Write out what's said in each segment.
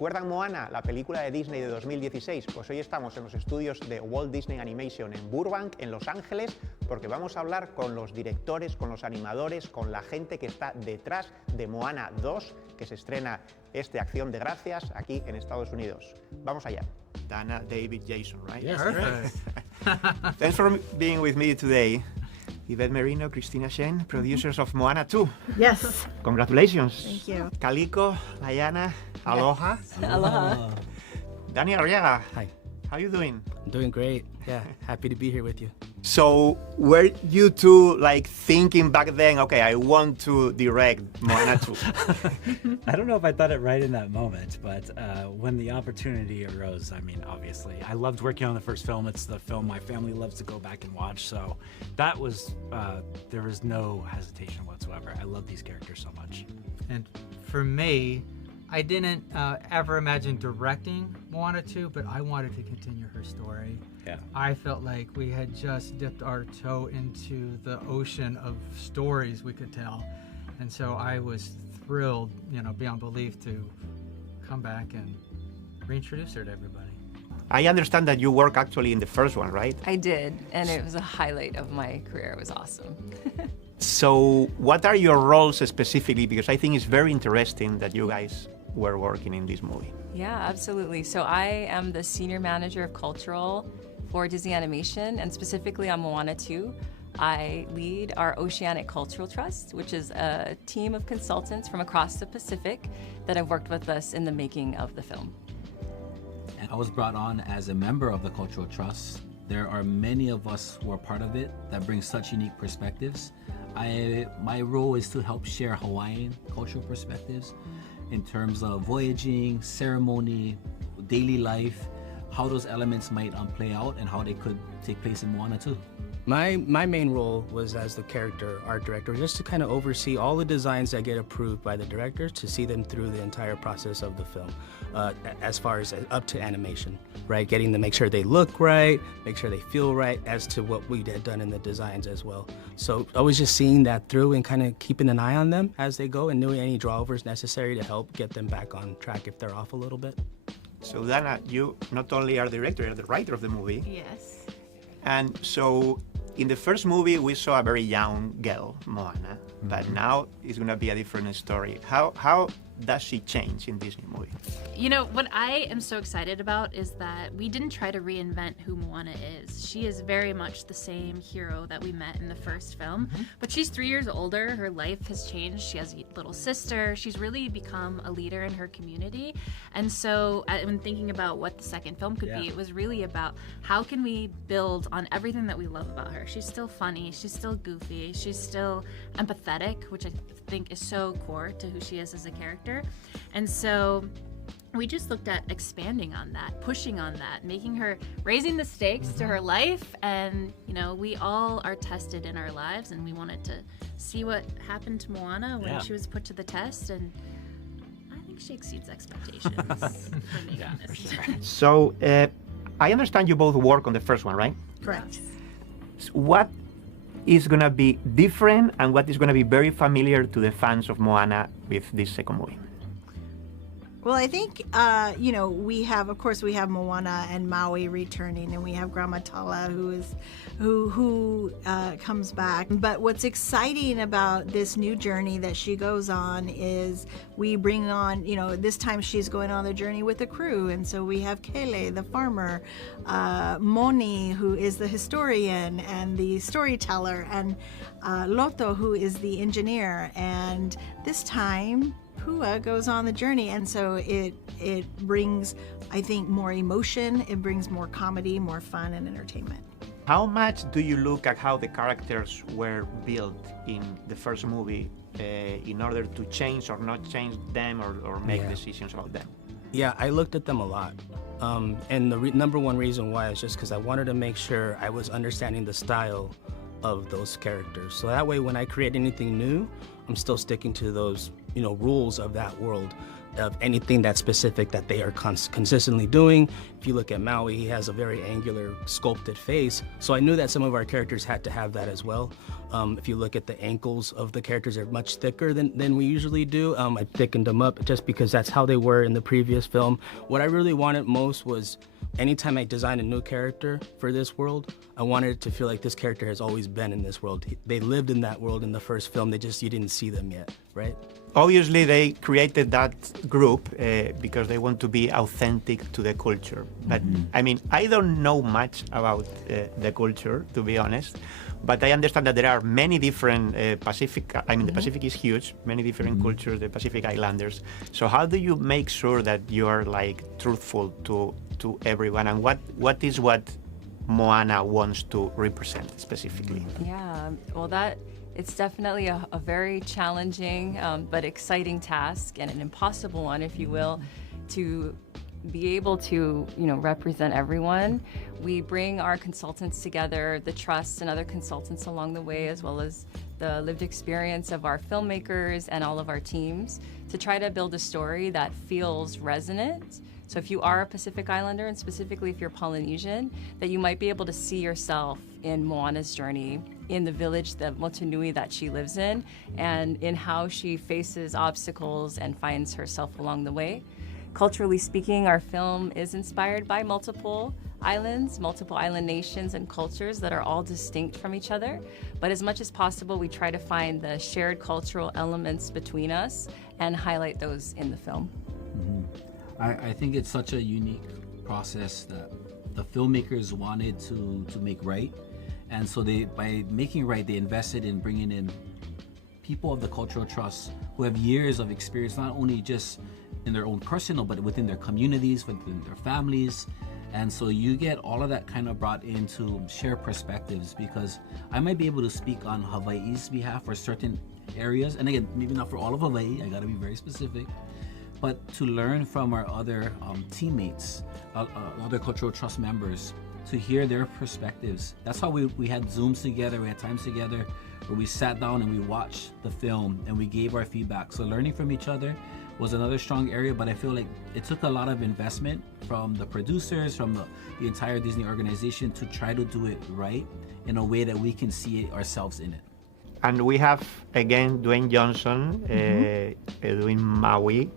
¿Recuerdan Moana, la película de Disney de 2016? Pues hoy estamos en los estudios de Walt Disney Animation en Burbank, en Los Ángeles, porque vamos a hablar con los directores, con los animadores, con la gente que está detrás de Moana 2, que se estrena Acción de Gracias aquí en Estados Unidos. Vamos allá. Dana, David, Jason, right? Yes, perfect. Thanks for being with me today. Yvette Merino, Cristina Shen, producers of Moana 2. Yes. Congratulations. Thank you. Calico, Layana, aloha. Aloha. Dani Arriaga. Hi. How you doing? I'm doing great. Yeah, happy to be here with you. So, were you two like thinking back then, okay, I want to direct Moana 2? I don't know if I thought it right in that moment, but when the opportunity arose, I mean, obviously, I loved working on the first film. It's the film my family loves to go back and watch. So that was, there was no hesitation whatsoever. I love these characters so much. And for me, I didn't ever imagine directing Moana 2, but I wanted to continue her story. Yeah. I felt like we had just dipped our toe into the ocean of stories we could tell. And so I was thrilled, beyond belief, to come back and reintroduce her to everybody. I understand that you work actually in the first one, right? I did, and it was a highlight of my career. It was awesome. So, what are your roles specifically? Because I think it's very interesting that you guys were working in this movie. Yeah, absolutely. So I am the Senior Manager of Cultural for Disney Animation, and specifically on Moana 2. I lead our Oceanic Cultural Trust, which is a team of consultants from across the Pacific that have worked with us in the making of the film. And I was brought on as a member of the Cultural Trust. There are many of us who are part of it that bring such unique perspectives. My role is to help share Hawaiian cultural perspectives in terms of voyaging, ceremony, daily life, how those elements might play out and how they could take place in Moana 2. My main role was as the character art director, just to kind of oversee all the designs that get approved by the director, to see them through the entire process of the film, as far as up to animation, right? Getting to make sure they look right, make sure they feel right, as to what we had done in the designs as well. So I was just seeing that through and kind of keeping an eye on them as they go and doing any drawovers necessary to help get them back on track if they're off a little bit. So Dana, you not only are the director, you're the writer of the movie. Yes. And so in the first movie, we saw a very young girl, Moana, but now it's going to be a different story. How does she change in this new movie? You know, what I am so excited about is that we didn't try to reinvent who Moana is. She is very much the same hero that we met in the first film, but she's 3 years older. Her life has changed. She has a little sister. She's really become a leader in her community. And so when thinking about what the second film could be, it was really about how can we build on everything that we love about her. She's still funny. She's still goofy. She's still empathetic, which I think is so core to who she is as a character. And so we just looked at expanding on that, pushing on that, making her, raising the stakes to her life. And, we all are tested in our lives, and we wanted to see what happened to Moana when she was put to the test. And I think she exceeds expectations, for being honest. For sure. So I understand you both work on the first one, right? Correct. What is going to be different and what is going to be very familiar to the fans of Moana with this second movie? Well, I think, we have Moana and Maui returning, and we have Grandma Tala who comes back. But what's exciting about this new journey that she goes on is we bring on, this time she's going on the journey with the crew. And so we have Kele, the farmer, Moni, who is the historian and the storyteller, and Loto, who is the engineer. And this time, Pua goes on the journey, and so it brings, I think, more emotion, it brings more comedy, more fun and entertainment. How much do you look at how the characters were built in the first movie in order to change or not change them or make decisions about them? Yeah, I looked at them a lot. And the number one reason why is just because I wanted to make sure I was understanding the style of those characters. So that way when I create anything new, I'm still sticking to those, rules of that world, of anything that's specific that they are consistently doing. If you look at Maui, he has a very angular, sculpted face. So I knew that some of our characters had to have that as well. If you look at the ankles of the characters, they're much thicker than we usually do. I thickened them up just because that's how they were in the previous film. What I really wanted most was anytime I design a new character for this world, I wanted it to feel like this character has always been in this world. They lived in that world in the first film, you didn't see them yet, right? Obviously, they created that group because they want to be authentic to the culture. But I mean, I don't know much about the culture, to be honest. But I understand that there are many different Pacific. I mean, the Pacific is huge. Many different cultures, the Pacific Islanders. So how do you make sure that you are like truthful to everyone? And what is what Moana wants to represent specifically? Yeah, well, it's definitely a very challenging but exciting task, and an impossible one, if you will, to be able to, represent everyone. We bring our consultants together, the trust and other consultants along the way, as well as the lived experience of our filmmakers and all of our teams, to try to build a story that feels resonant. So if you are a Pacific Islander, and specifically if you're Polynesian, that you might be able to see yourself in Moana's journey, in the village, the Motunui that she lives in, and in how she faces obstacles and finds herself along the way. Culturally speaking, our film is inspired by multiple island nations and cultures that are all distinct from each other. But as much as possible, we try to find the shared cultural elements between us and highlight those in the film. I think it's such a unique process that the filmmakers wanted to make right. And so by making right, they invested in bringing in people of the cultural trust who have years of experience, not only just in their own personal, but within their communities, within their families. And so you get all of that kind of brought into shared perspectives, because I might be able to speak on Hawaii's behalf for certain areas. And again, maybe not for all of Hawaii, I gotta be very specific. But to learn from our other teammates, other cultural trust members, to hear their perspectives. That's how we had Zooms together, we had times together where we sat down and we watched the film and we gave our feedback. So learning from each other was another strong area, but I feel like it took a lot of investment from the producers, from the entire Disney organization, to try to do it right in a way that we can see ourselves in it. And we have, again, Dwayne Johnson doing Maui.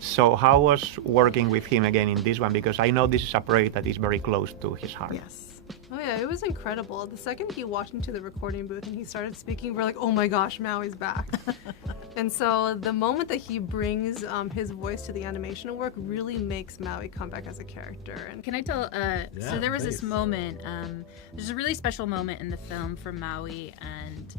So how was working with him again in this one? Because I know this is a project that is very close to his heart. Yes. Oh yeah, it was incredible. The second he walked into the recording booth and he started speaking, we're like, oh my gosh, Maui's back. And so the moment that he brings his voice to the animation work really makes Maui come back as a character. And can I tell, so there was this moment, there's a really special moment in the film for Maui, and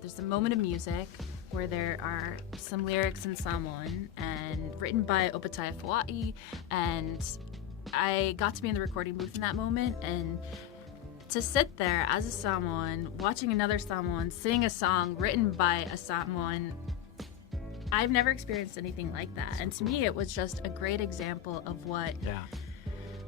there's a moment of music where there are some lyrics in Samoan and written by Opataya Fua'i, and I got to be in the recording booth in that moment, and to sit there as a Samoan, watching another Samoan sing a song written by a Samoan, I've never experienced anything like that. And to me, it was just a great example of what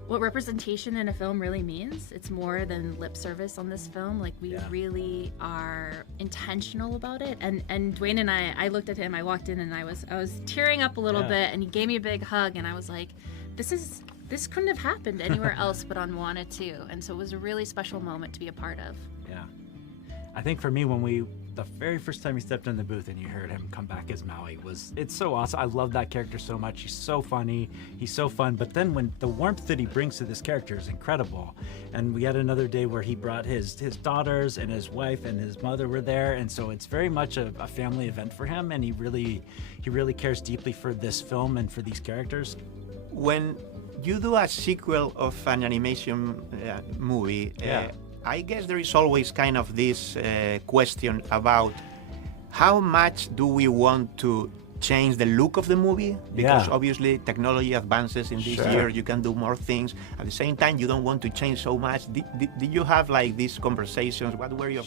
representation in a film really means. It's more than lip service on this film. Like, we really are intentional about it. And Dwayne and I looked at him, I walked in and I was tearing up a little bit, and he gave me a big hug, and I was like, this couldn't have happened anywhere else but on Moana 2. And so it was a really special moment to be a part of. Yeah. I think for me, the very first time he stepped in the booth and you heard him come back as Maui, it's so awesome. I love that character so much. He's so funny, he's so fun. But then when the warmth that he brings to this character is incredible. And we had another day where he brought his daughters and his wife and his mother were there. And so it's very much a family event for him. And he really cares deeply for this film and for these characters. When you do a sequel of an animation movie, I guess there is always kind of this question about how much do we want to change the look of the movie? Because obviously technology advances in this year, you can do more things. At the same time, you don't want to change so much. Did you have like these conversations? What were your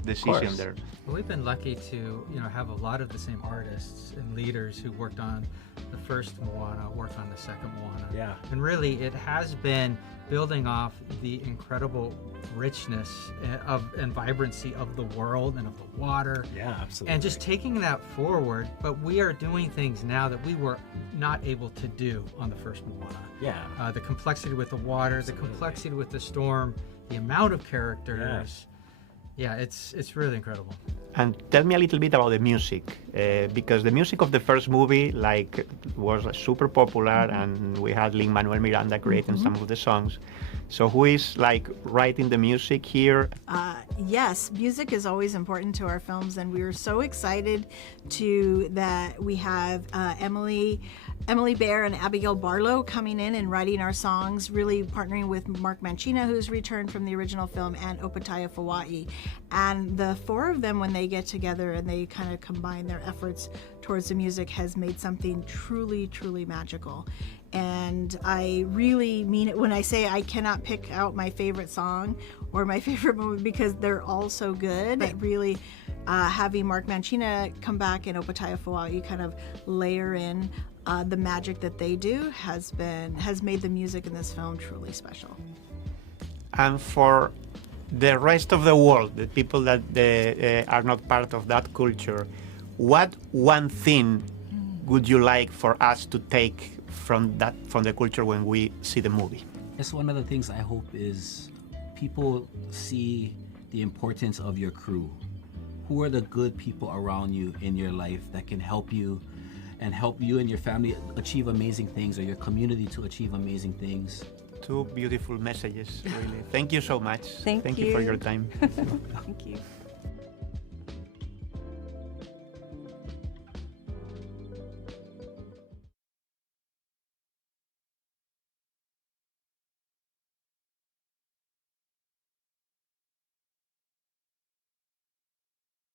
decisions there? Well, we've been lucky to have a lot of the same artists and leaders who worked on the first Moana, worked on the second Moana. Yeah. And really, it has been building off the incredible richness and vibrancy of the world and of the water. Yeah, absolutely. And just taking that forward, but we are doing things now that we were not able to do on the first Moana. Yeah. The complexity with the water, the complexity with the storm, the amount of characters. Yeah, it's really incredible. And tell me a little bit about the music, because the music of the first movie was super popular, and we had Lin-Manuel Miranda creating some of the songs. So who is writing the music here? Yes, music is always important to our films, and we were so excited that we have Emily Bear and Abigail Barlow coming in and writing our songs, really partnering with Mark Mancina, who's returned from the original film, and Opataya Fawai. And the four of them, when they get together and they kind of combine their efforts towards the music, has made something truly, truly magical. And I really mean it when I say I cannot pick out my favorite song or my favorite movie, because they're all so good. But really, having Mark Mancina come back and Opataya Fawai kind of layer in the magic that they do has made the music in this film truly special. And for the rest of the world, the people that are not part of that culture, what one thing would you like for us to take from the culture when we see the movie? It's one of the things I hope is people see the importance of your crew. Who are the good people around you in your life that can help you and your family achieve amazing things, or your community to achieve amazing things? Two beautiful messages, really. Thank you so much. Thank you for you. your time. Thank you.